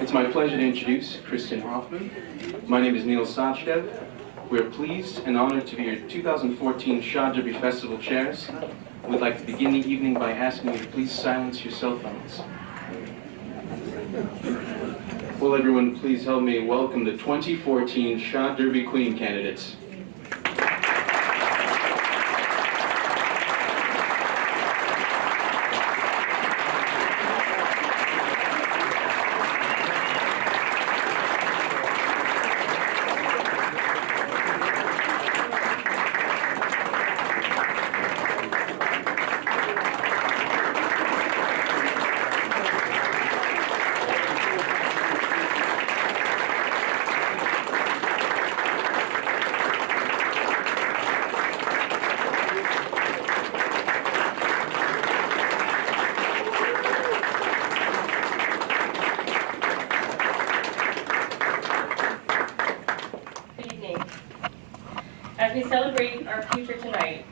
It's my pleasure to introduce Kristen Hoffman. My name is Windsor Shad. We're pleased and honored to be your 2014 Shad Derby Festival chairs. We'd like to begin the evening by asking you to please silence your cell phones. Will everyone please help me welcome the 2014 Shad Derby Queen candidates. As we celebrate our future tonight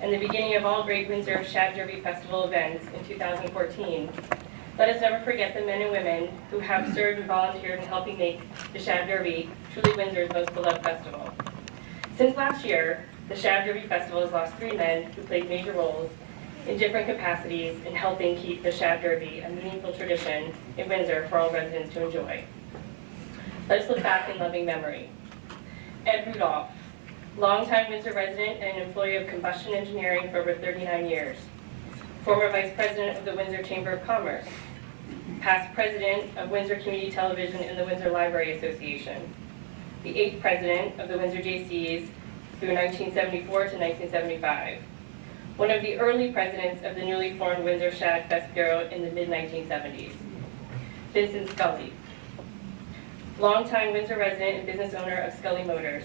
and the beginning of all great Windsor Shad Derby Festival events in 2014, let us never forget the men and women who have served and volunteered in helping make the Shad Derby truly Windsor's most beloved festival. Since last year, the Shad Derby Festival has lost 3 men who played major roles in different capacities in helping keep the Shad Derby a meaningful tradition in Windsor for all residents to enjoy. Let us look back in loving memory. Ed Rudolph, longtime Windsor resident and an employee of combustion engineering for over 39 years. Former vice president of the Windsor Chamber of Commerce. Past president of Windsor Community Television and the Windsor Library Association. The 8th president of the Windsor JCs through 1974 to 1975. One of the early presidents of the newly formed Windsor Shad Fest Bureau in the mid-1970s. Vincent Scully. Longtime Windsor resident and business owner of Scully Motors.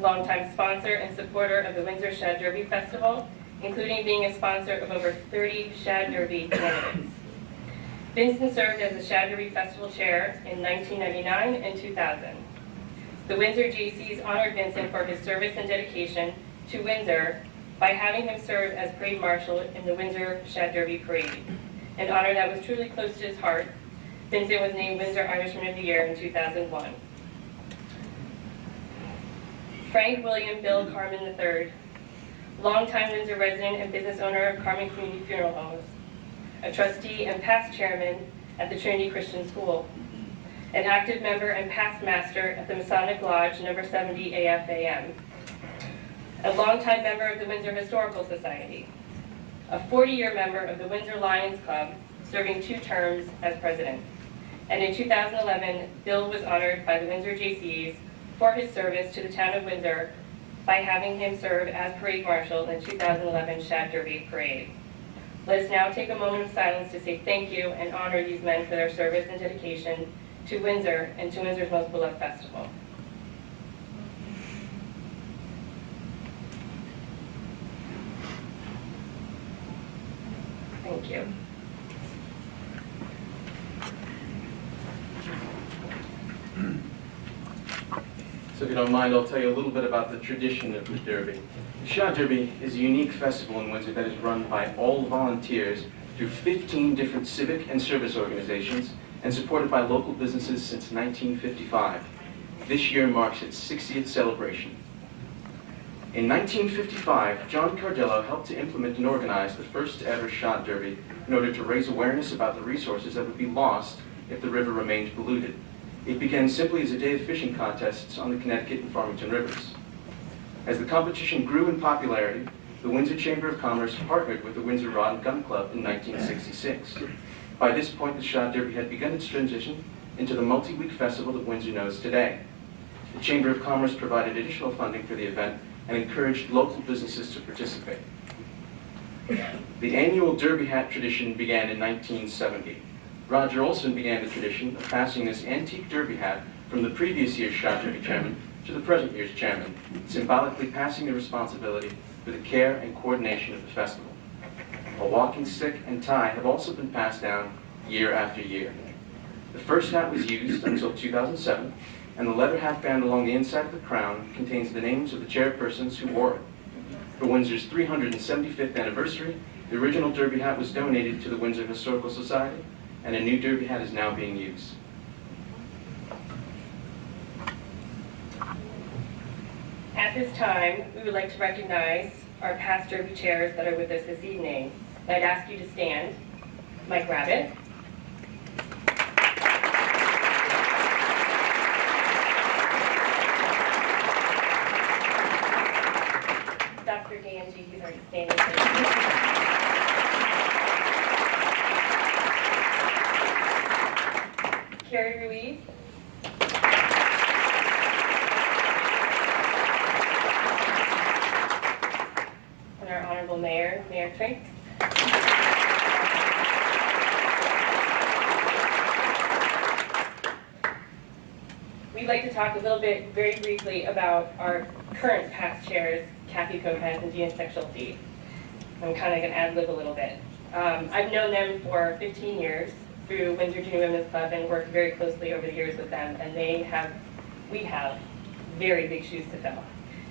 Longtime sponsor and supporter of the Windsor Shad Derby Festival, including being a sponsor of over 30 Shad Derby candidates. Vincent served as the Shad Derby Festival chair in 1999 and 2000. The Windsor JCs honored Vincent for his service and dedication to Windsor by having him serve as parade marshal in the Windsor Shad Derby Parade, an honor that was truly close to his heart. Vincent was named Windsor Irishman of the Year in 2001. Frank William Bill Carmen III, longtime Windsor resident and business owner of Carmen Community Funeral Homes, a trustee and past chairman at the Trinity Christian School, an active member and past master at the Masonic Lodge No. 70 AFAM, a longtime member of the Windsor Historical Society, a 40-year member of the Windsor Lions Club, serving 2 terms as president. And in 2011, Bill was honored by the Windsor JCs for his service to the town of Windsor by having him serve as parade marshal in the 2011 Shad Derby Parade. Let us now take a moment of silence to say thank you and honor these men for their service and dedication to Windsor and to Windsor's most beloved festival. Thank you. So if you don't mind, I'll tell you a little bit about the tradition of the Derby. The Shad Derby is a unique festival in Windsor that is run by all volunteers through 15 different civic and service organizations and supported by local businesses since 1955. This year marks its 60th celebration. In 1955, John Cardillo helped to implement and organize the first ever Shad Derby in order to raise awareness about the resources that would be lost if the river remained polluted. It began simply as a day of fishing contests on the Connecticut and Farmington rivers. As the competition grew in popularity, the Windsor Chamber of Commerce partnered with the Windsor Rod and Gun Club in 1966. By this point, the Shad Derby had begun its transition into the multi-week festival that Windsor knows today. The Chamber of Commerce provided additional funding for the event and encouraged local businesses to participate. The annual Derby hat tradition began in 1970. Roger Olson began the tradition of passing this antique Derby hat from the previous year's Shad Derby chairman to the present year's chairman, symbolically passing the responsibility for the care and coordination of the festival. A walking stick and tie have also been passed down year after year. The first hat was used until 2007, and the leather hat band along the inside of the crown contains the names of the chairpersons who wore it. For Windsor's 375th anniversary, the original derby hat was donated to the Windsor Historical Society, and a new derby hat is now being used. At this time, we would like to recognize our past derby chairs that are with us this evening. I'd ask you to stand. Mike Rabbit. Dr. Ganji, he's already standing. Carrie Ruiz. And our Honorable Mayor, Mayor Trinks. We'd like to talk a little bit, very briefly, about our current past chairs, Kathy Kopez and Dean Sexualty. I'm kind of going to ad-lib a little bit. I've known them for 15 years through Windsor Junior Women's Club and worked very closely over the years with them, and we have very big shoes to fill.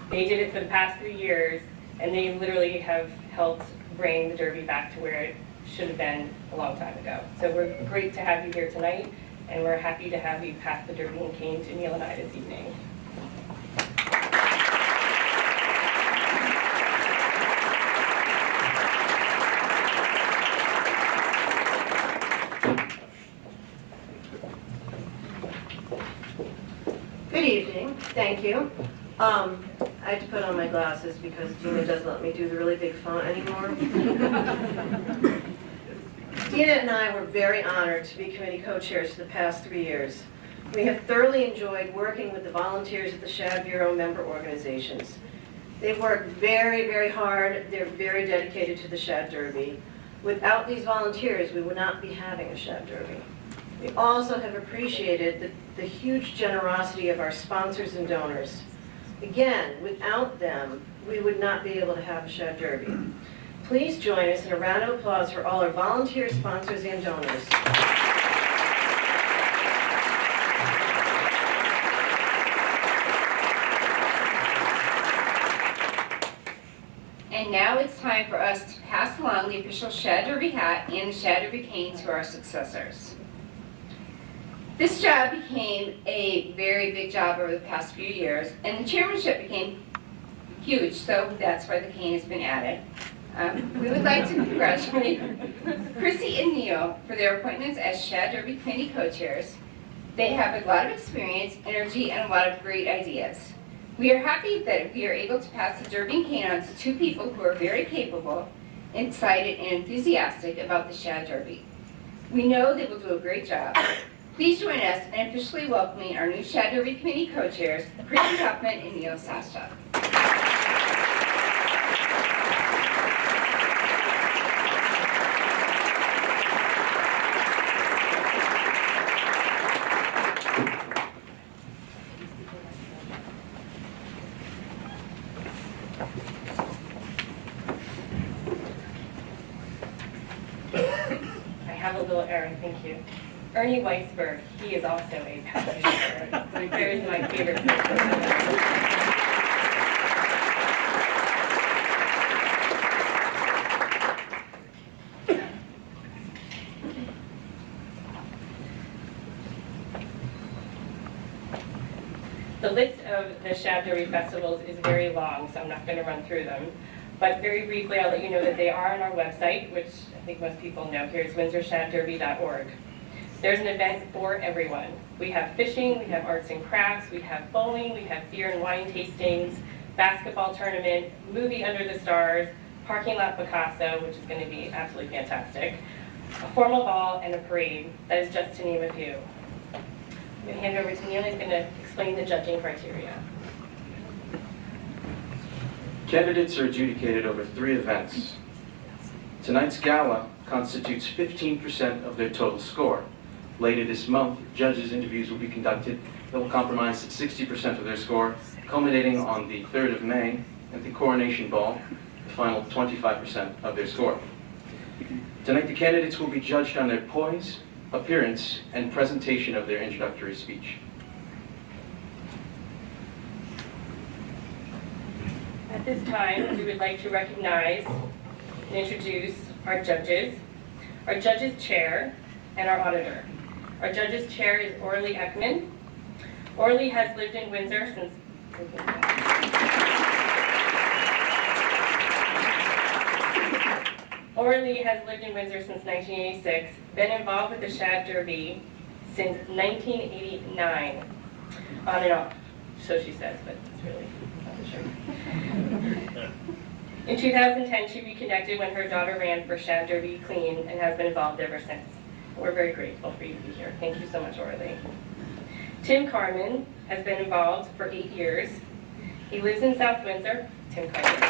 They did it for the past 3 years, and they literally have helped bring the Derby back to where it should have been a long time ago. So we're great to have you here tonight, and we're happy to have you pass the Derby and cane to Neil and I this evening. Good evening, thank you. I had to put on my glasses because Dina doesn't let me do the really big font anymore. Dina and I were very honored to be committee co-chairs for the past 3 years. We have thoroughly enjoyed working with the volunteers at the Shad Bureau member organizations. They work very, very hard. They're very dedicated to the Shad Derby. Without these volunteers, we would not be having a Shad Derby. We also have appreciated the huge generosity of our sponsors and donors. Again, without them, we would not be able to have a Shad Derby. Please join us in a round of applause for all our volunteer sponsors and donors. And now it's time for us to pass along the official Shad Derby hat and the Shad Derby cane to our successors. This job became a very big job over the past few years, and the chairmanship became huge, so that's why the cane has been added. We would like to congratulate Chrissy and Neil for their appointments as Shad Derby Committee co-chairs. They have a lot of experience, energy, and a lot of great ideas. We are happy that we are able to pass the Derby and cane on to two people who are very capable, excited, and enthusiastic about the Shad Derby. We know they will do a great job. Please join us in officially welcoming our new Shad Derby Committee co-chairs, Chrissy Huffman and Neil Sasha. I have a little error, thank you. Ernie Weisberg, he is also a past chair. There is my favorite person. The list of the Shad Derby festivals is very long, so I'm not going to run through them. But very briefly, I'll let you know that they are on our website, which I think most people know. Here's windsorshaddderby.org. There's an event for everyone. We have fishing, we have arts and crafts, we have bowling, we have beer and wine tastings, basketball tournament, movie Under the Stars, parking lot Picasso, which is going to be absolutely fantastic, a formal ball, and a parade. That is just to name a few. I'm going to hand over to Neil. He's going to explain the judging criteria. Candidates are adjudicated over 3 events. Tonight's gala constitutes 15% of their total score. Later this month, judges' interviews will be conducted that will comprise 60% of their score, culminating on the 3rd of May at the Coronation Ball, the final 25% of their score. Tonight, the candidates will be judged on their poise, appearance, and presentation of their introductory speech. At this time, we would like to recognize and introduce our judges chair, and our auditor. Our judges chair is Orly Ekman. Orly has lived in Windsor since Orly has lived in Windsor since 1986, been involved with the Shad Derby since 1989, on and off, so she says, but it's really not for sure. In 2010, she reconnected when her daughter ran for Shad Derby Clean and has been involved ever since. We're very grateful for you to be here. Thank you so much, Orly. Tim Carmen has been involved for 8 years. He lives in South Windsor. Tim Carmen.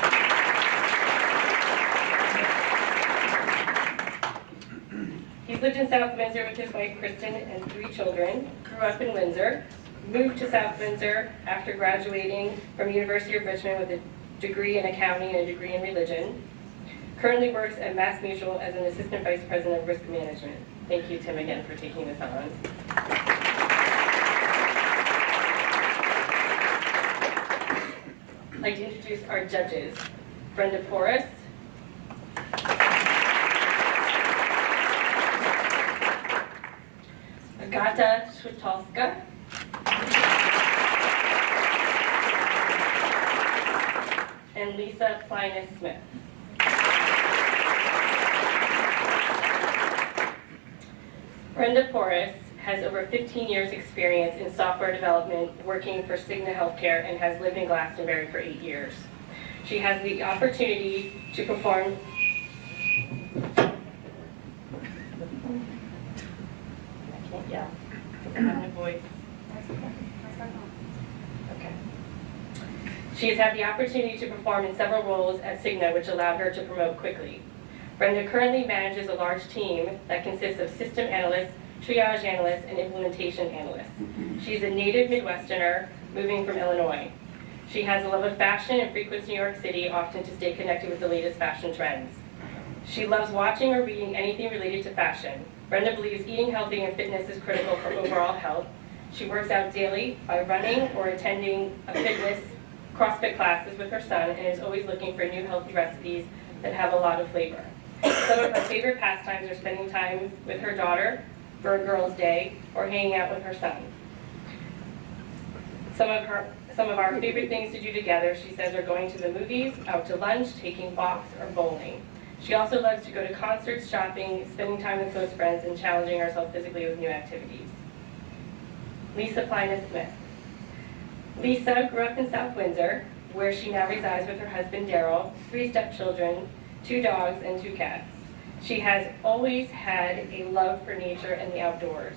He's lived in South Windsor with his wife, Kristen, and 3 children. Grew up in Windsor. Moved to South Windsor after graduating from University of Richmond with a degree in accounting and a degree in religion. Currently works at Mass Mutual as an assistant vice president of risk management. Thank you, Tim, again for taking this on. I'd like to introduce our judges. Brenda Porras. Agata Schwitalska. And Lisa Plinus-Smith. Brenda Porras has over 15 years experience in software development working for Cigna Healthcare and has lived in Glastonbury for 8 years. She has the opportunity to perform She has had the opportunity to perform in several roles at Cigna, which allowed her to promote quickly. Brenda currently manages a large team that consists of system analysts, triage analysts, and implementation analysts. She's a native Midwesterner moving from Illinois. She has a love of fashion and frequents New York City often to stay connected with the latest fashion trends. She loves watching or reading anything related to fashion. Brenda believes eating healthy and fitness is critical for overall health. She works out daily by running or attending a fitness CrossFit classes with her son and is always looking for new healthy recipes that have a lot of flavor. Some of her favorite pastimes are spending time with her daughter for a girls' day or hanging out with her son. Some of our favorite things to do together, she says, are going to the movies, out to lunch, taking walks, or bowling. She also loves to go to concerts, shopping, spending time with close friends, and challenging herself physically with new activities. Lisa Plinus-Smith. Lisa grew up in South Windsor, where she now resides with her husband, Daryl, 3 stepchildren, 2 dogs, and 2 cats. She has always had a love for nature and the outdoors,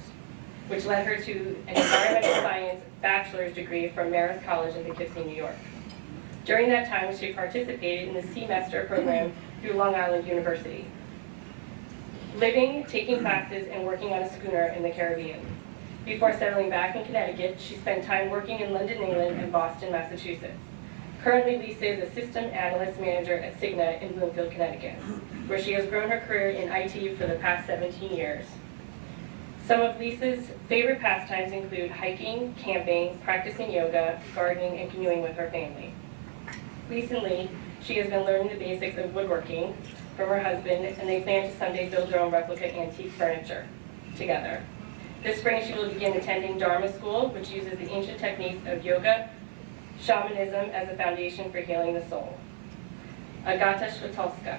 which led her to an environmental science bachelor's degree from Marist College in Poughkeepsie, New York. During that time, she participated in the semester program through Long Island University, living, taking classes, and working on a schooner in the Caribbean. Before settling back in Connecticut, she spent time working in London, England, and Boston, Massachusetts. Currently, Lisa is a system analyst manager at Cigna in Bloomfield, Connecticut, where she has grown her career in IT for the past 17 years. Some of Lisa's favorite pastimes include hiking, camping, practicing yoga, gardening, and canoeing with her family. Recently, she has been learning the basics of woodworking from her husband, and they plan to someday build their own replica antique furniture together. This spring, she will begin attending Dharma School, which uses the ancient techniques of yoga, shamanism as a foundation for healing the soul. Agata Schwitalska.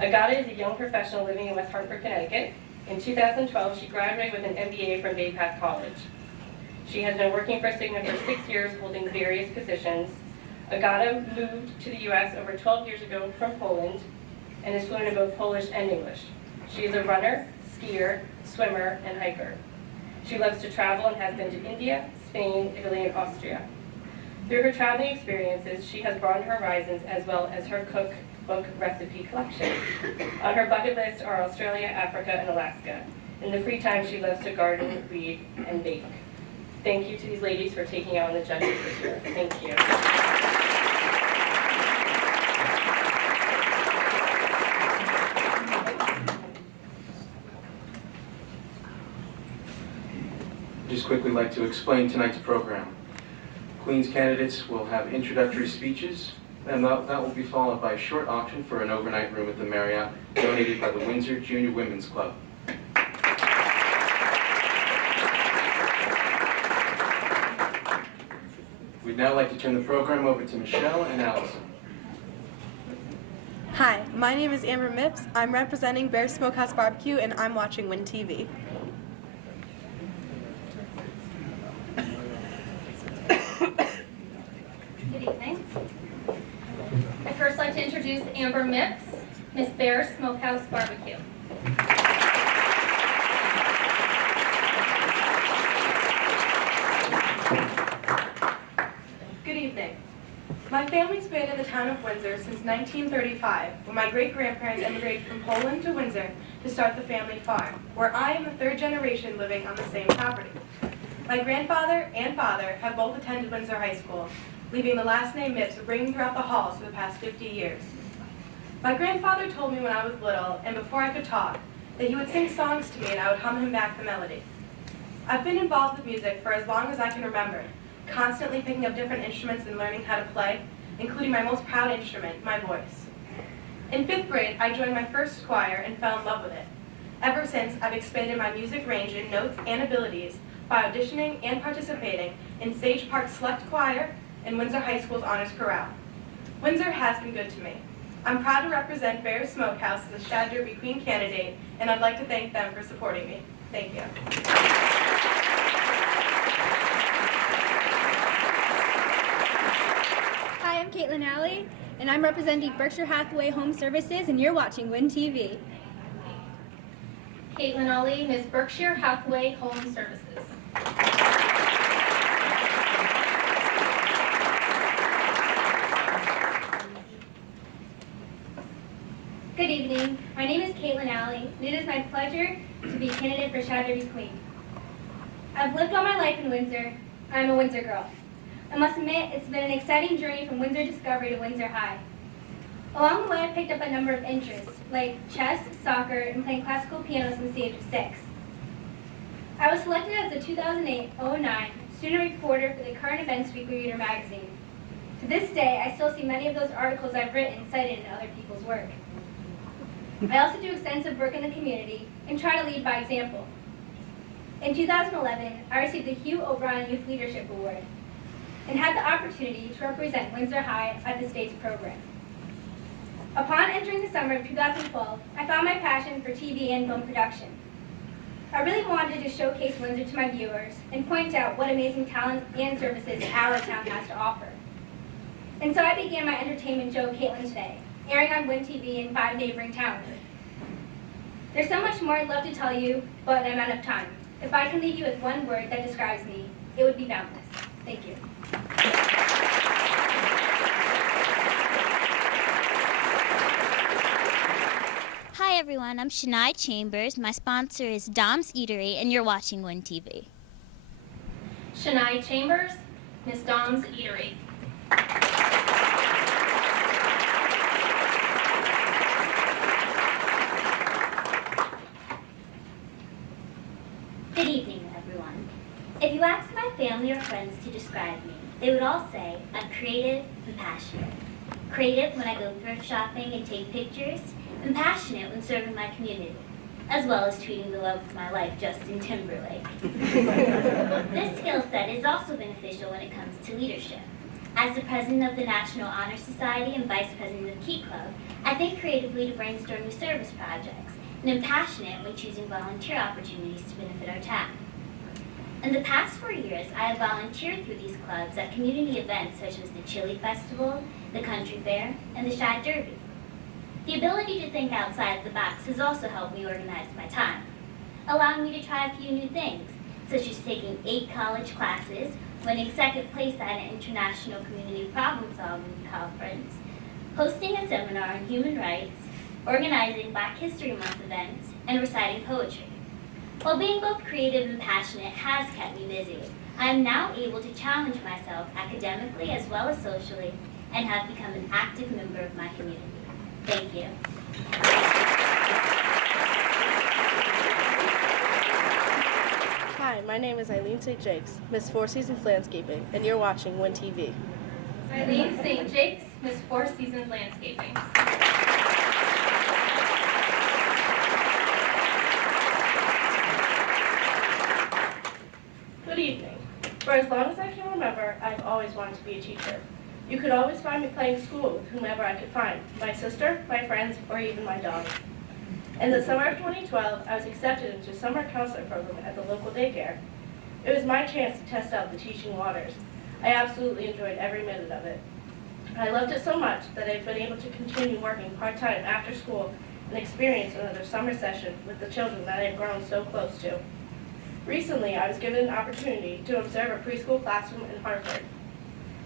Agata is a young professional living in West Hartford, Connecticut. In 2012, she graduated with an MBA from Bay Path College. She has been working for Cigna for 6 years, holding various positions. Agata moved to the U.S. over 12 years ago from Poland and is fluent in both Polish and English. She is a runner, skier, swimmer, and hiker. She loves to travel and has been to India, Spain, Italy, and Austria. Through her traveling experiences, she has broadened her horizons as well as her cookbook recipe collection. On her bucket list are Australia, Africa, and Alaska. In the free time, she loves to garden, read, and bake. Thank you to these ladies for taking on the judges this year. Thank you. Just quickly like to explain tonight's program. Queen's candidates will have introductory speeches, And that will be followed by a short auction for an overnight room at the Marriott, donated by the Windsor Junior Women's Club. We'd now like to turn the program over to Michelle and Allison. Hi, my name is Amber Mipps. I'm representing Bear Smokehouse Barbecue, and I'm watching Win TV. Good evening. I'd first like to introduce Amber Mipps, Miss Bear Smokehouse Barbecue. Good evening. My family's been in the town of Windsor since 1935, when my great-grandparents immigrated from Poland to Windsor to start the family farm, where I am the third generation living on the same property. My grandfather and father have both attended Windsor High School, leaving the last name Mipps ringing throughout the halls for the past 50 years. My grandfather told me when I was little, and before I could talk, that he would sing songs to me and I would hum him back the melody. I've been involved with music for as long as I can remember, constantly picking up different instruments and learning how to play, including my most proud instrument, my voice. In 5th grade, I joined my first choir and fell in love with it. Ever since, I've expanded my music range in notes and abilities by auditioning and participating in Sage Park Select Choir and Windsor High School's Honors Chorale. Windsor has been good to me. I'm proud to represent Bear Smokehouse as a Shad Derby Queen candidate, and I'd like to thank them for supporting me. Thank you. Hi, I'm Caitlin Alley, and I'm representing Berkshire Hathaway Home Services, and you're watching Win TV. Caitlin Ali, Miss Berkshire Hathaway Home Services. Good evening. My name is Caitlin Alley, and it is my pleasure to be candidate for Shad Derby Queen. I've lived all my life in Windsor. I'm a Windsor girl. I must admit, it's been an exciting journey from Windsor Discovery to Windsor High. Along the way, I picked up a number of interests, like chess, soccer, and playing classical piano since the age of 6. I was selected as the 2008-09 student reporter for the Current Events Weekly Reader magazine. To this day, I still see many of those articles I've written cited in other people's work. I also do extensive work in the community and try to lead by example. In 2011, I received the Hugh O'Brien Youth Leadership Award and had the opportunity to represent Windsor High at the state's program. Upon entering the summer of 2012, I found my passion for TV and film production. I really wanted to showcase Windsor to my viewers and point out what amazing talent and services our town has to offer. And so I began my entertainment show, Caitlin Today, airing on Win TV in 5 neighboring towns. There's so much more I'd love to tell you, but I'm out of time. If I can leave you with one word that describes me, it would be boundless. Thank you. Hi everyone, I'm Shania Chambers. My sponsor is Dom's Eatery, and you're watching Win TV. Shania Chambers, Miss Dom's Eatery. Good evening, everyone. If you ask my family or friends to describe me, they would all say I'm creative and passionate. Creative when I go thrift shopping and take pictures, and passionate when serving my community, as well as tweeting the love of my life, Justin Timberlake. This skill set is also beneficial when it comes to leadership. As the president of the National Honor Society and vice president of Key Club, I think creatively to brainstorm new service projects, and am passionate when choosing volunteer opportunities to benefit our town. In the past 4 years, I have volunteered through these clubs at community events such as the Chili Festival, the Country Fair, and the Shad Derby. The ability to think outside the box has also helped me organize my time, allowing me to try a few new things, such as taking 8 college classes, winning 2nd place at an international community problem-solving conference, hosting a seminar on human rights, organizing Black History Month events, and reciting poetry. While being both creative and passionate has kept me busy, I am now able to challenge myself academically as well as socially, and have become an active member of my community. Thank you. Hi, my name is Eileen St. Jakes, Miss Four Seasons Landscaping, and you're watching Win TV. Eileen St. Jakes, Miss Four Seasons Landscaping. Good evening. For as long as I can remember, I've always wanted to be a teacher. You could always find me playing school with whomever I could find, my sister, my friends, or even my dog. In the summer of 2012, I was accepted into a summer counselor program at the local daycare. It was my chance to test out the teaching waters. I absolutely enjoyed every minute of it. I loved it so much that I've been able to continue working part-time after school and experience another summer session with the children that I've grown so close to. Recently, I was given an opportunity to observe a preschool classroom in Hartford,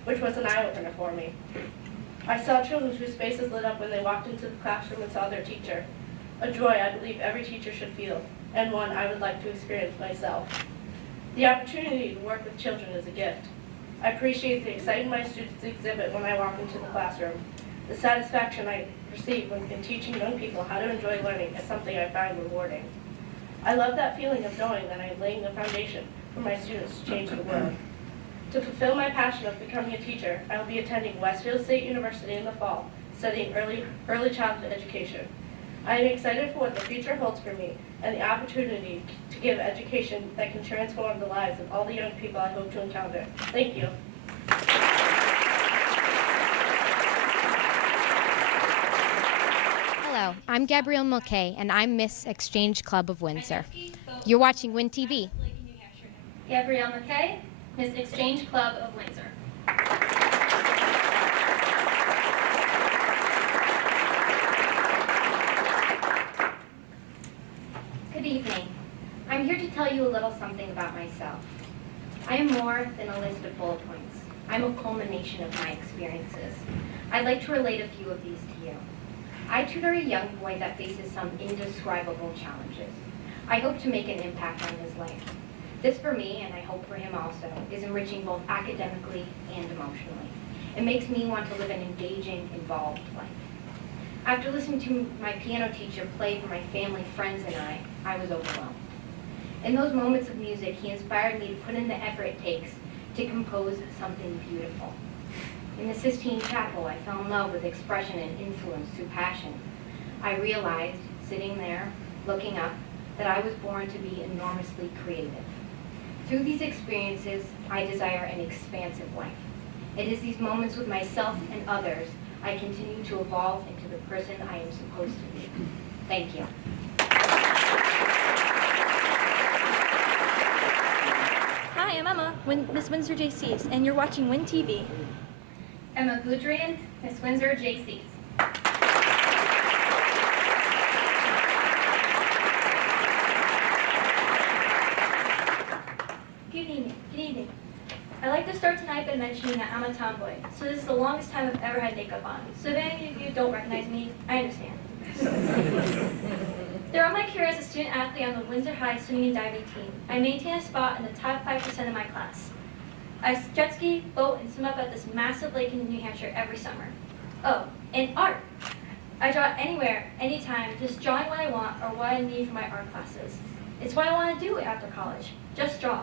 which was an eye-opener for me. I saw children whose faces lit up when they walked into the classroom and saw their teacher, a joy I believe every teacher should feel, and one I would like to experience myself. The opportunity to work with children is a gift. I appreciate the excitement my students exhibit when I walk into the classroom. The satisfaction I receive when in teaching young people how to enjoy learning is something I find rewarding. I love that feeling of knowing that I am laying the foundation for my students to change the world. To fulfill my passion of becoming a teacher, I will be attending Westfield State University in the fall, studying early childhood education. I am excited for what the future holds for me and the opportunity to give education that can transform the lives of all the young people I hope to encounter. Thank you. Hello, I'm Gabrielle Mulcahy, and I'm Miss Exchange Club of Windsor. You're watching Win TV. Gabrielle McKay, Miss Exchange Club of Windsor. Good evening. I'm here to tell you a little something about myself. I am more than a list of bullet points. I'm a culmination of my experiences. I'd like to relate a few of these to you. I tutor a young boy that faces some indescribable challenges. I hope to make an impact on his life. This for me, and I hope for him also, is enriching both academically and emotionally. It makes me want to live an engaging, involved life. After listening to my piano teacher play for my family, friends, and I was overwhelmed. In those moments of music, he inspired me to put in the effort it takes to compose something beautiful. In the Sistine Chapel, I fell in love with expression and influence through passion. I realized, sitting there, looking up, that I was born to be enormously creative. Through these experiences, I desire an expansive life. It is these moments with myself and others I continue to evolve into the person I am supposed to be. Thank you. Hi, I'm Emma, Miss Windsor JCs, and you're watching Win TV. Emma Gudrian, Miss Windsor JCs. Good evening. I'd like to start tonight by mentioning that I'm a tomboy, so this is the longest time I've ever had makeup on. So if any of you don't recognize me, I understand. Throughout my career as a student athlete on the Windsor High swimming and diving team, I maintain a spot in the top 5% of my class. I jet ski, boat, and swim up at this massive lake in New Hampshire every summer. Oh, and art. I draw anywhere, anytime, just drawing what I want or what I need for my art classes. It's what I want to do after college, just draw.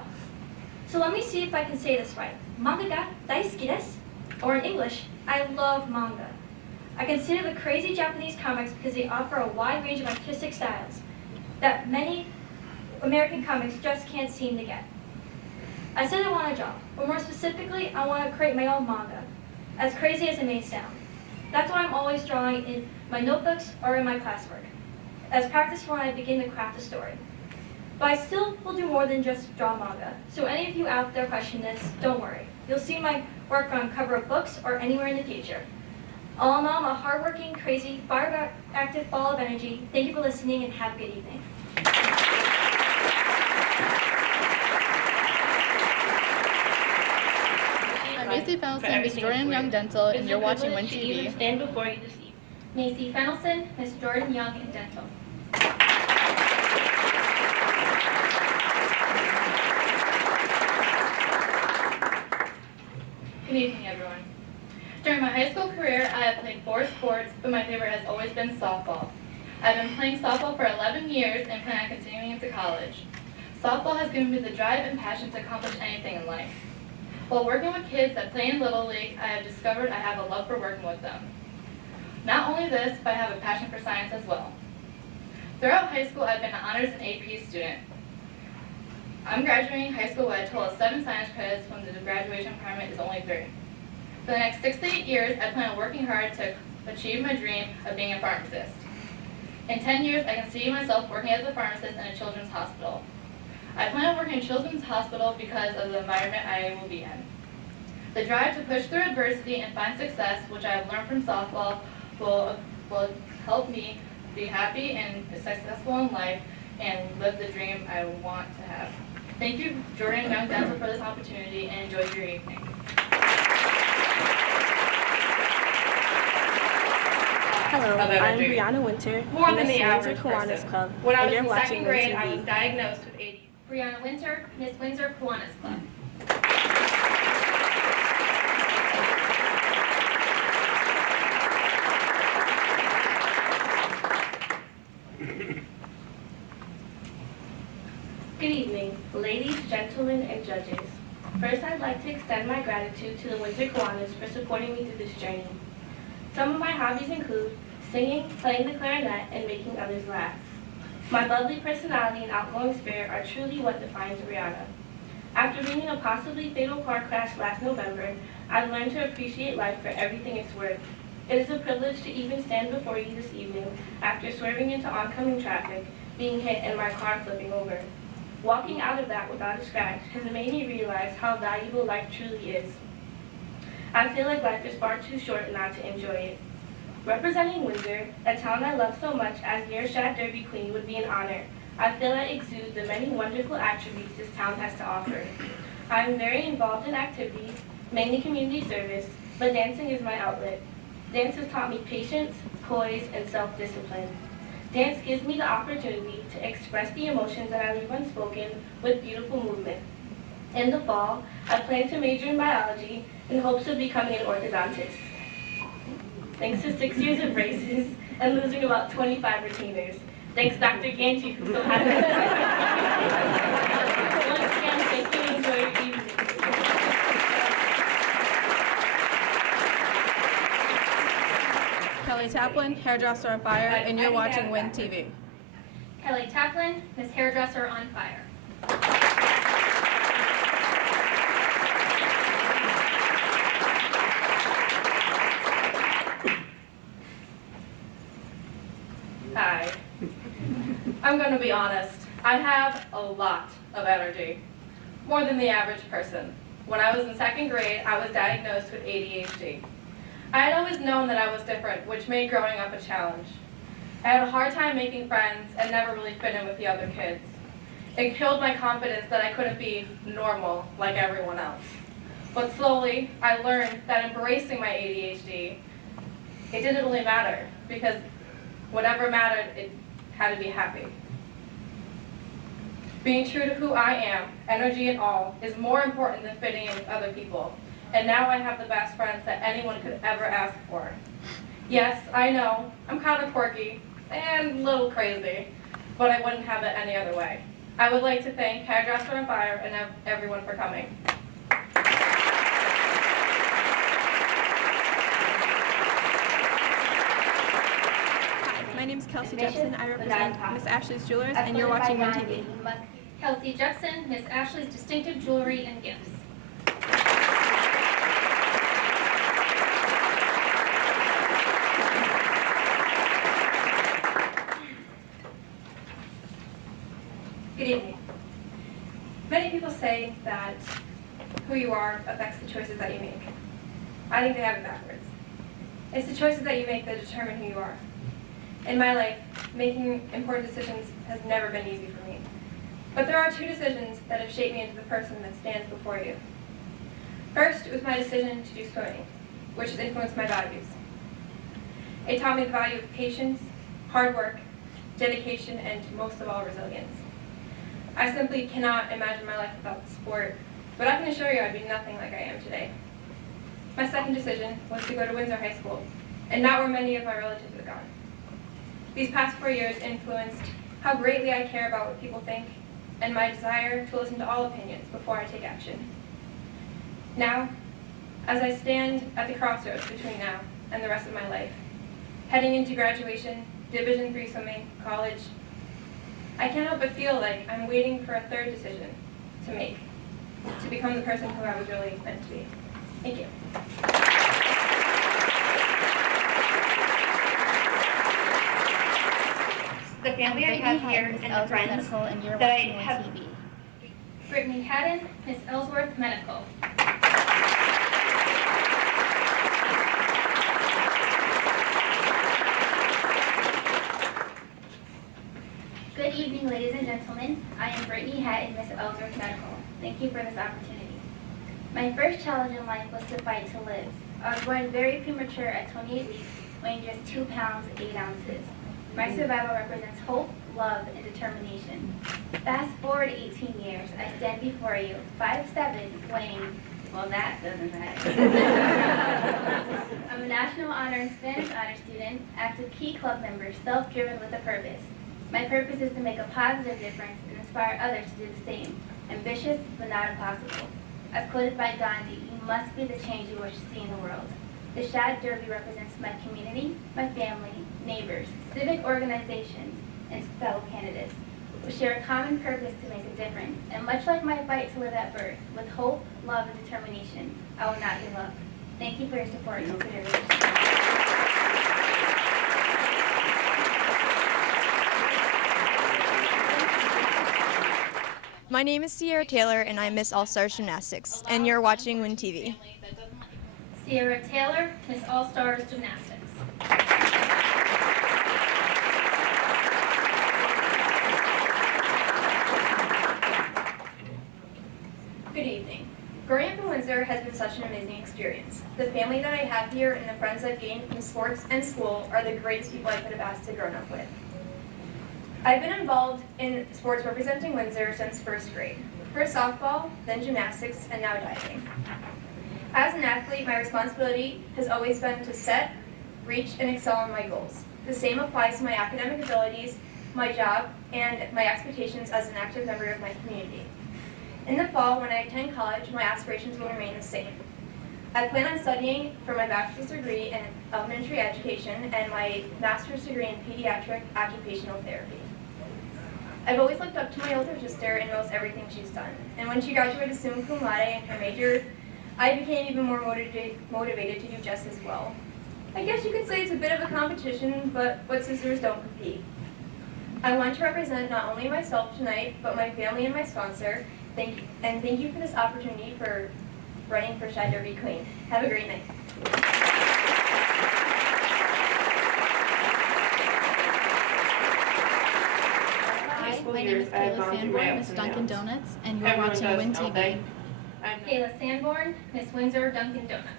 So let me see if I can say this right. Manga ga daisuki desu. Or in English, I love manga. I consider the crazy Japanese comics because they offer a wide range of artistic styles that many American comics just can't seem to get. I said I want to draw, but more specifically, I want to create my own manga, as crazy as it may sound. That's why I'm always drawing in my notebooks or in my classwork, as practice for when I begin to craft a story. But I still will do more than just draw manga, so any of you out there question this, don't worry. You'll see my work on cover of books or anywhere in the future. All in all, I'm a hardworking, crazy, fire-active ball of energy. Thank you for listening and have a good evening. I'm Macy Fennelson, Miss Jordan Young Dental, and you're watching Win TV. Stand before you this evening. Macy Fennelson, Miss Jordan Young and Dental. Good evening, everyone. During my high school career, I have played 4 sports, but my favorite has always been softball. I've been playing softball for 11 years and plan on continuing into college. Softball has given me the drive and passion to accomplish anything in life. While working with kids that play in Little League, I have discovered I have a love for working with them. Not only this, but I have a passion for science as well. Throughout high school, I've been an honors and AP student. I'm graduating high school with a total of 7 science credits when the graduation requirement is only 3. For the next 6 to 8 years, I plan on working hard to achieve my dream of being a pharmacist. In 10 years, I can see myself working as a pharmacist in a children's hospital. I plan on working in a children's hospital because of the environment I will be in. The drive to push through adversity and find success, which I have learned from softball, will help me be happy and successful in life and live the dream I want to have. Thank you, Jordan Young Dental, for this opportunity, and enjoy your evening. Hello, I'm Brianna Winter. More than Miss the Windsor average Kiwanis person. Club, When I and was you're in watching second grade, Win I was TV. diagnosed with ADHD. Brianna Winter, Miss Windsor Kiwanis Club. Good evening, ladies, gentlemen, and judges. First, I'd like to extend my gratitude to the Windsor Kiwanis for supporting me through this journey. Some of my hobbies include singing, playing the clarinet, and making others laugh. My bubbly personality and outgoing spirit are truly what defines Brianna. After being in a possibly fatal car crash last November, I've learned to appreciate life for everything it's worth. It is a privilege to even stand before you this evening after swerving into oncoming traffic, being hit, and my car flipping over. Walking out of that without a scratch has made me realize how valuable life truly is. I feel like life is far too short not to enjoy it. Representing Windsor, a town I love so much as your Shad Derby Queen, would be an honor. I feel I exude the many wonderful attributes this town has to offer. I am very involved in activities, mainly community service, but dancing is my outlet. Dance has taught me patience, poise, and self-discipline. Dance gives me the opportunity to express the emotions that I leave unspoken with beautiful movement. In the fall, I plan to major in biology in hopes of becoming an orthodontist. Thanks to 6 years of braces and losing about 25 retainers. Thanks, Dr. Ganji, who so happy. Once again, thank you and enjoy your evening. Kelly Taplin, hairdresser on fire, and you're watching Win TV. Kelly Taplin, Miss Hairdresser on Fire. Hi. I'm going to be honest. I have a lot of energy, more than the average person. When I was in second grade, I was diagnosed with ADHD. I had always known that I was different, which made growing up a challenge. I had a hard time making friends and never really fit in with the other kids. It killed my confidence that I couldn't be normal like everyone else. But slowly, I learned that embracing my ADHD, it didn't really matter, because whatever mattered, it had to be happy. Being true to who I am, energy and all, is more important than fitting in with other people. And now I have the best friends that anyone could ever ask for. Yes, I know, I'm kind of quirky and a little crazy, but I wouldn't have it any other way. I would like to thank Hairdresser on Fire and everyone for coming. My name is Kelsey Jepson. I represent Miss Ashley's Jewelers, and you're watching Win TV. Kelsey Jepson, Miss Ashley's Distinctive Jewelry and Gifts. Good evening. Many people say that who you are affects the choices that you make. I think they have it backwards. It's the choices that you make that determine who you are. In my life, making important decisions has never been easy for me. But there are 2 decisions that have shaped me into the person that stands before you. First, it was my decision to do swimming, which has influenced my values. It taught me the value of patience, hard work, dedication, and most of all, resilience. I simply cannot imagine my life without the sport, but I can assure you I'd be nothing like I am today. My second decision was to go to Windsor High School, and not where many of my relatives had gone. These past 4 years influenced how greatly I care about what people think, and my desire to listen to all opinions before I take action. Now, as I stand at the crossroads between now and the rest of my life, heading into graduation, Division III swimming, college, I can't help but feel like I'm waiting for a third decision to make, to become the person who I was really meant to be. Thank you. The family I have here and the friends that I have. Brittany Haddon, Miss Ellsworth Medical. Good evening, ladies and gentlemen. I am Brittany Hatton, Miss Ellsworth Medical. Thank you for this opportunity. My first challenge in life was to fight to live. I was born very premature at 28 weeks, weighing just 2 pounds, 8 ounces. My survival represents hope, love, and determination. Fast forward 18 years, I stand before you, 5'7", weighing, well, that doesn't matter. I'm a National Honor and Spanish Honor student, active Key Club member, self-driven with a purpose. My purpose is to make a positive difference and inspire others to do the same. Ambitious, but not impossible. As quoted by Gandhi, you must be the change you wish to see in the world. The Shad Derby represents my community, my family, neighbors, civic organizations, and fellow candidates. We share a common purpose to make a difference, and much like my fight to live at birth, with hope, love, and determination, I will not give up. Thank you for your support and consideration. My name is Sierra Taylor, and I'm Miss All-Stars Gymnastics, and you're watching Win TV. Sierra Taylor, Miss All-Stars Gymnastics. Good evening. Growing up in Windsor has been such an amazing experience. The family that I have here and the friends I've gained from sports and school are the greatest people I could have asked to grow up with. I've been involved in sports representing Windsor since first grade. First softball, then gymnastics, and now diving. As an athlete, my responsibility has always been to set, reach, and excel in my goals. The same applies to my academic abilities, my job, and my expectations as an active member of my community. In the fall, when I attend college, my aspirations will remain the same. I plan on studying for my bachelor's degree in elementary education and my master's degree in pediatric occupational therapy. I've always looked up to my older sister in most everything she's done. And when she graduated summa cum laude in her major, I became even more motivated to do just as well. I guess you could say it's a bit of a competition, but what sisters don't compete. I want to represent not only myself tonight, but my family and my sponsor. Thank you for this opportunity for running for Shad Derby Queen. Have a great night. Hi, my name is Kayla Sanborn, Miss Dunkin' Donuts, and you're watching Win TV. Kayla Sanborn, Miss Windsor Dunkin' Donuts.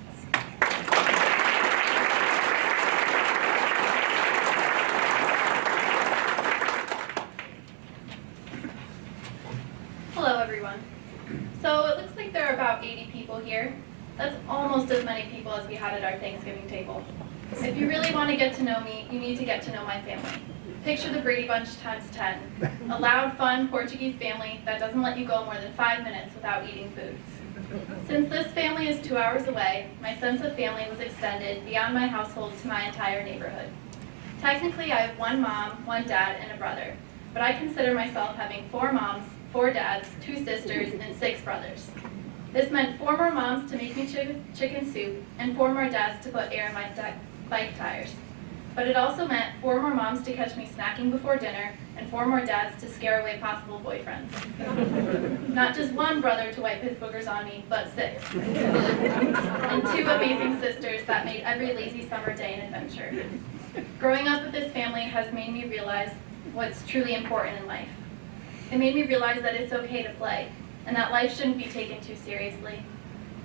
Hello, everyone. So it looks like there are about 80 people here. That's almost as many people as we had at our Thanksgiving table. If you really want to get to know me, you need to get to know my family. Picture the Brady Bunch times 10. A loud, fun Portuguese family that doesn't let you go more than 5 minutes without eating food. Since this family is 2 hours away, my sense of family was extended beyond my household to my entire neighborhood. Technically, I have 1 mom, 1 dad, and a brother, but I consider myself having 4 moms, 4 dads, 2 sisters, and 6 brothers. This meant 4 more moms to make me chicken soup, and 4 more dads to put air in my bike tires. But it also meant 4 more moms to catch me snacking before dinner, and 4 more dads to scare away possible boyfriends. Not just 1 brother to wipe his boogers on me, but 6. And 2 amazing sisters that made every lazy summer day an adventure. Growing up with this family has made me realize what's truly important in life. It made me realize that it's okay to play, and that life shouldn't be taken too seriously.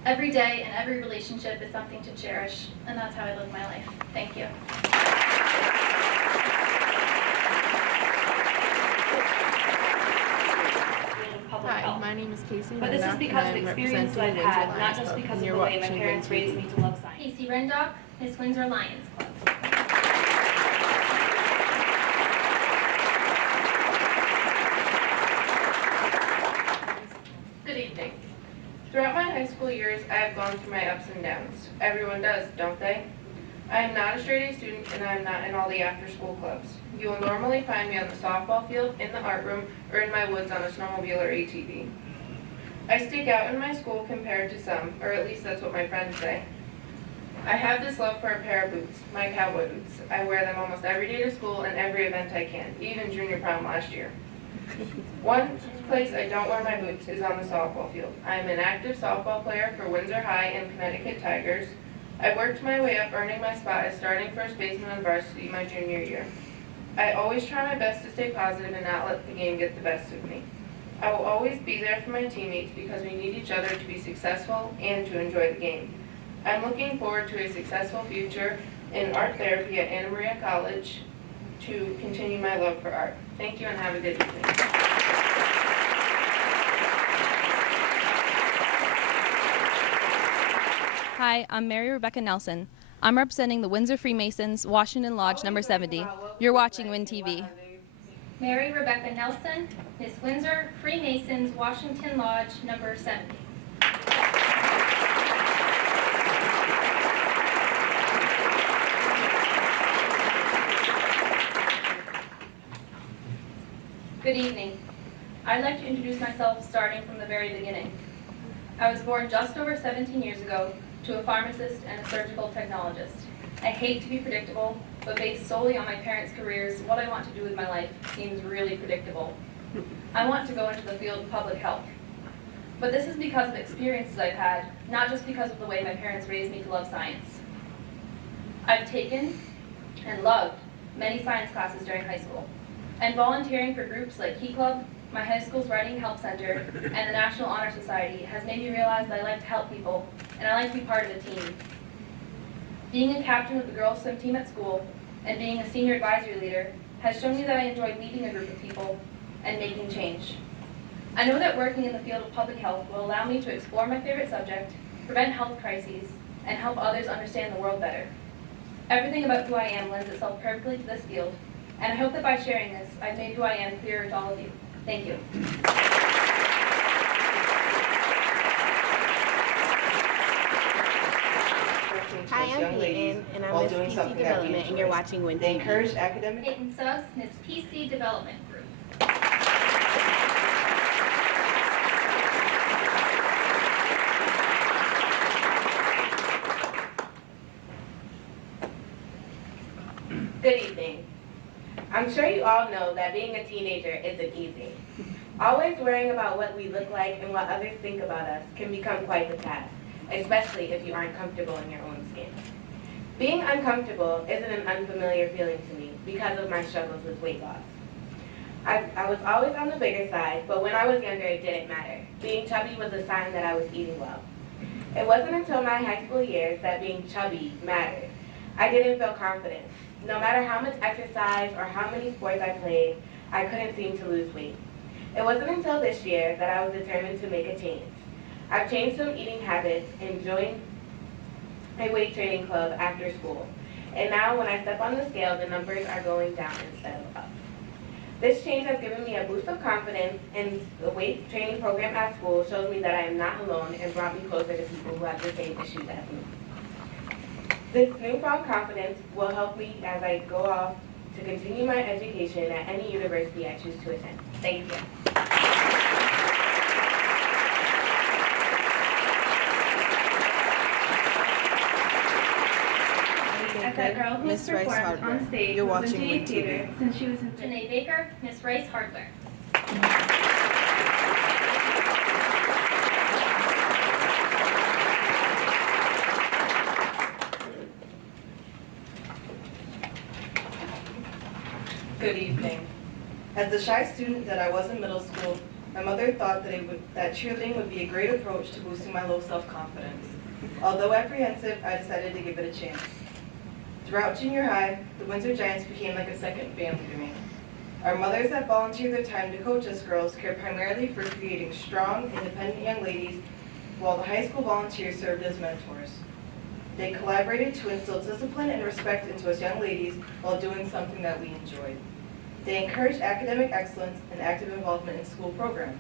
Every day and every relationship is something to cherish, and that's how I live my life. Thank you. Hi, my name is Casey But this is Rendock, because and of the I'm experience representing I've had, Windsor not Lions just Club, because and of you're the way my watching parents Win raised TV. me to love science. Casey Rendock, Miss Windsor Lions Club. Good evening. Throughout my high school years, I have gone through my ups and downs. Everyone does, don't they? I am not a straight-A student, and I am not in all the after-school clubs. You will normally find me on the softball field, in the art room, or in my woods on a snowmobile or ATV. I stick out in my school compared to some, or at least that's what my friends say. I have this love for a pair of boots, my cowboy boots. I wear them almost every day to school and every event I can, even junior prom last year. One place I don't wear my boots is on the softball field. I am an active softball player for Windsor High and Connecticut Tigers. I worked my way up, earning my spot as starting first baseman on varsity my junior year. I always try my best to stay positive and not let the game get the best of me. I will always be there for my teammates because we need each other to be successful and to enjoy the game. I'm looking forward to a successful future in art therapy at Anna Maria College to continue my love for art. Thank you and have a good evening. Hi, I'm Mary Rebecca Nelson. I'm representing the Windsor Freemasons, Washington Lodge number 70. You're watching Win TV. Mary Rebecca Nelson, Miss Windsor Freemasons, Washington Lodge number 70. Good evening. I'd like to introduce myself starting from the very beginning. I was born just over 17 years ago to a pharmacist and a surgical technologist. I hate to be predictable, but based solely on my parents' careers, what I want to do with my life seems really predictable. I want to go into the field of public health. But this is because of experiences I've had, not just because of the way my parents raised me to love science. I've taken and loved many science classes during high school, and volunteering for groups like Key Club, my high school's Writing Help Center, and the National Honor Society has made me realize that I like to help people, and I like to be part of a team. Being a captain of the girls' swim team at school, and being a senior advisory leader, has shown me that I enjoy leading a group of people and making change. I know that working in the field of public health will allow me to explore my favorite subject, prevent health crises, and help others understand the world better. Everything about who I am lends itself perfectly to this field, and I hope that by sharing this, I've made who I am clearer to all of you. Thank you. Hi, I'm Peyton, and I'm Miss PC Development, and you're watching Win TV. Encourage academic. Peyton Suggs, Miss PC Development Group. Good evening. I'm sure you all know that being a teenager isn't easy. Always worrying about what we look like and what others think about us can become quite the task, especially if you aren't comfortable in your own skin. Being uncomfortable isn't an unfamiliar feeling to me because of my struggles with weight loss. I was always on the bigger side, but when I was younger it didn't matter. Being chubby was a sign that I was eating well. It wasn't until my high school years that being chubby mattered. I didn't feel confident. No matter how much exercise or how many sports I played, I couldn't seem to lose weight. It wasn't until this year that I was determined to make a change. I've changed some eating habits and joined a weight training club after school. And now when I step on the scale, the numbers are going down instead of up. This change has given me a boost of confidence, and the weight training program at school shows me that I am not alone and brought me closer to people who have the same issues as me. This newfound confidence will help me as I go off to continue my education at any university I choose to attend. Thank you. As that girl who has performed on stage You're with watching Winter Win Theater TV. since she was in Janae Baker, Miss Rice Hardware. Good evening. As the shy student that I was in middle school, my mother thought that cheerleading would be a great approach to boosting my low self-confidence. Although apprehensive, I decided to give it a chance. Throughout junior high, the Windsor Giants became like a second family to me. Our mothers that volunteered their time to coach us girls cared primarily for creating strong, independent young ladies, while the high school volunteers served as mentors. They collaborated to instill discipline and respect into us young ladies while doing something that we enjoyed. They encouraged academic excellence and active involvement in school programs.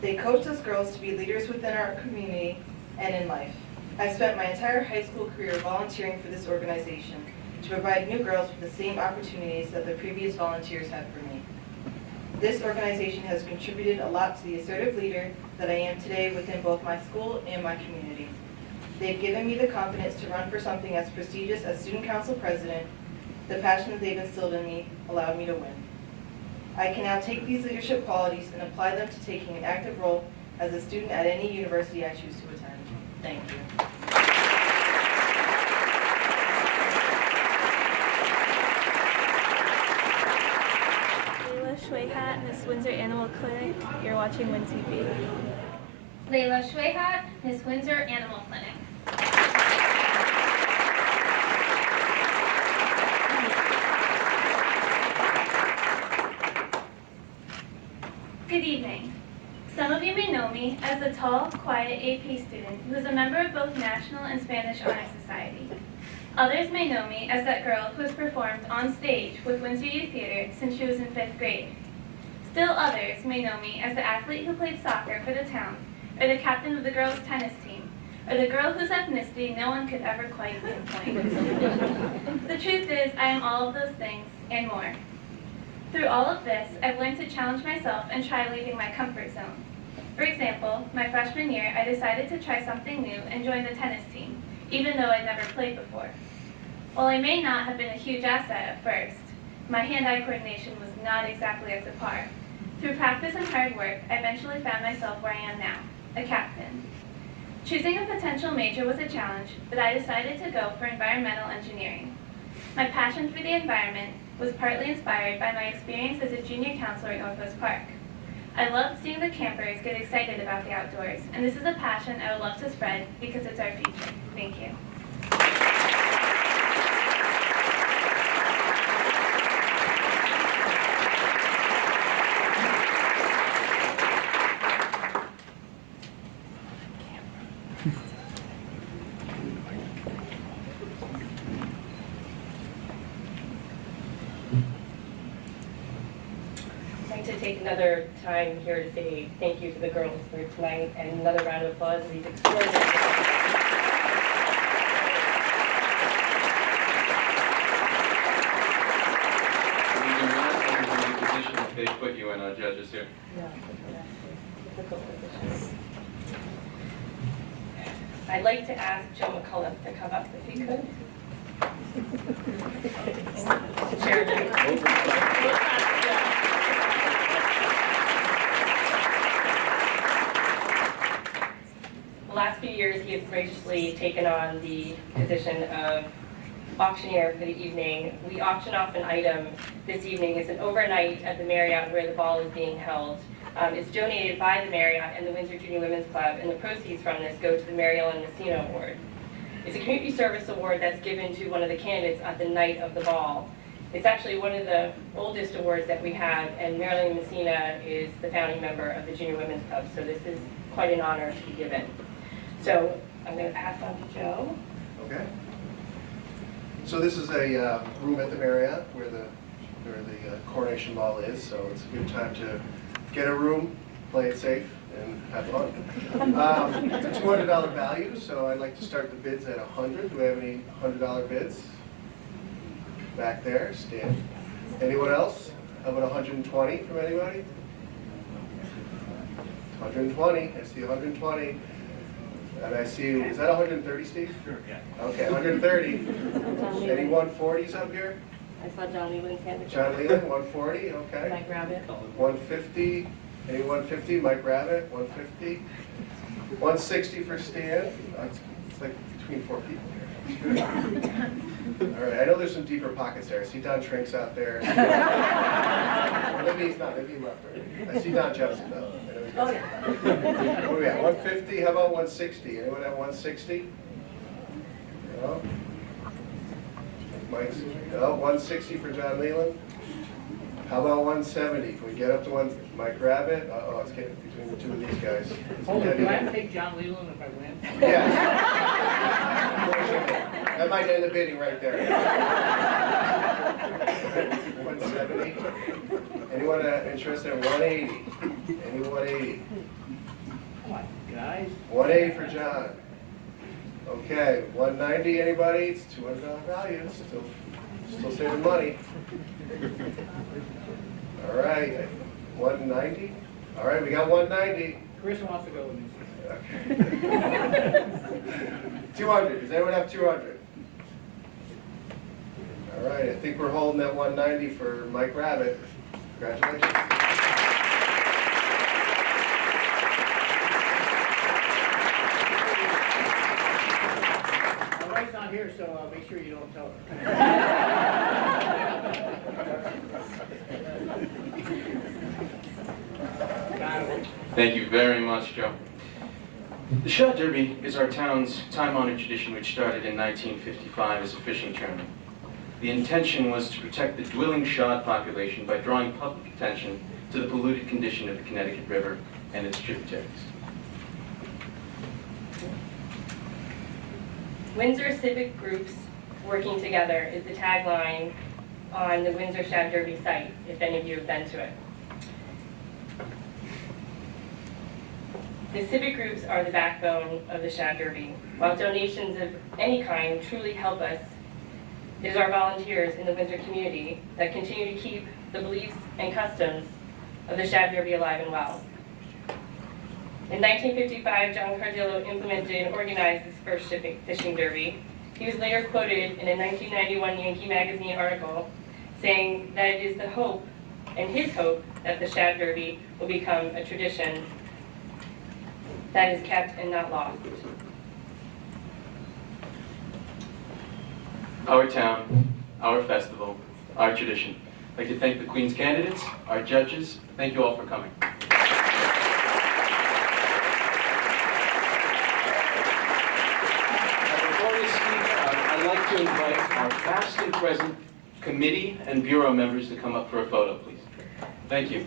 They coached us girls to be leaders within our community and in life. I spent my entire high school career volunteering for this organization to provide new girls with the same opportunities that the previous volunteers had for me. This organization has contributed a lot to the assertive leader that I am today within both my school and my community. They've given me the confidence to run for something as prestigious as student council president. The passion that they've instilled in me allowed me to win. I can now take these leadership qualities and apply them to taking an active role as a student at any university I choose to attend. Thank you. Schwayhat, Miss Windsor Animal Clinic. You're watching WinTV. Layla Schwayhat, Miss Windsor Animal Clinic. Good evening. Some of you may know me as the tall, quiet AP student who is a member of both National and Spanish Honor Society. Others may know me as that girl who has performed on stage with Windsor Youth Theater since she was in 5th grade. Still others may know me as the athlete who played soccer for the town, or the captain of the girls' tennis team, or the girl whose ethnicity no one could ever quite pinpoint. The truth is, I am all of those things and more. Through all of this, I've learned to challenge myself and try leaving my comfort zone. For example, my freshman year, I decided to try something new and join the tennis team, even though I'd never played before. While I may not have been a huge asset at first, my hand-eye coordination was not exactly up to par. Through practice and hard work, I eventually found myself where I am now, a captain. Choosing a potential major was a challenge, but I decided to go for environmental engineering. My passion for the environment was partly inspired by my experience as a junior counselor at Northwest Park. I loved seeing the campers get excited about the outdoors, and this is a passion I would love to spread because it's our future. Thank you. Take another time here to say thank you to the girls for tonight, and another round of applause for these extraordinary. You do not understand the position that they put you in, our judges here. Difficult positions. I'd like to ask Joe McCullough to come up if he could. The last few years, he has graciously taken on the position of auctioneer for the evening. We auction off an item this evening. It's an overnight at the Marriott where the ball is being held. It's donated by the Marriott and the Windsor Junior Women's Club, and the proceeds from this go to the Mary Ellen Messina Award. It's a community service award that's given to one of the candidates at the night of the ball. It's actually one of the oldest awards that we have, and Mary Ellen Messina is the founding member of the Junior Women's Club, so this is quite an honor to be given. So I'm going to pass on to Joe. Okay. So this is a room at the Marriott where the coronation ball is, so it's a good time to get a room, play it safe, and have fun. It's a $200 value, so I'd like to start the bids at $100. Do we have any $100 bids? Back there, stand. Anyone else? How about 120 from anybody? 120, I see 120. And I see, is that 130, Steve? Sure, yeah. Okay, 130. Any 140s up here? I saw John Leland's hand. John Leland, 140, okay. Mike Rabbit. 150, any 150? Mike Rabbit, 150. 160 for Stan. It's like between 4 people here. All right, I know there's some deeper pockets there. I see Don Trinks out there. Maybe he's not, maybe he left already. I see Don Jefferson though. Oh, yeah. What do we have, 150? How about 160? Anyone have 160? No? Mike's, no, 160 for John Leland. How about 170? Can we get up to one? Mike Rabbit? Uh-oh, it's getting between the two of these guys. Hold on, do I have to take John Leland if I win? Yeah. That might end the bidding right there. 170. Anyone interested in 180? Any 180? Nice. 180 for John. Okay, 190, anybody? It's $200 value, still saving money. All right, 190. All right, we got 190. Chris wants to go with me. 200, does anyone have 200? All right, I think we're holding that 190 for Mike Rabbit. Congratulations. My wife's not here, so make sure you don't tell her. Thank you very much, Joe. The Shad Derby is our town's time-honored tradition which started in 1955 as a fishing tournament. The intention was to protect the dwindling shad population by drawing public attention to the polluted condition of the Connecticut River and its tributaries. Windsor civic groups working together is the tagline on the Windsor Shad Derby site, if any of you have been to it. The civic groups are the backbone of the Shad Derby. While donations of any kind truly help us, it is our volunteers in the Windsor community that continue to keep the beliefs and customs of the Shad Derby alive and well. In 1955, John Cardillo implemented and organized this first fishing derby. He was later quoted in a 1991 Yankee Magazine article saying that it is the hope, and his hope, that the Shad Derby will become a tradition that is kept and not lost. Our town, our festival, our tradition. I'd like to thank the Queen's candidates, our judges. Thank you all for coming. Before we speak, I'd like to invite our past and present committee and bureau members to come up for a photo, please. Thank you.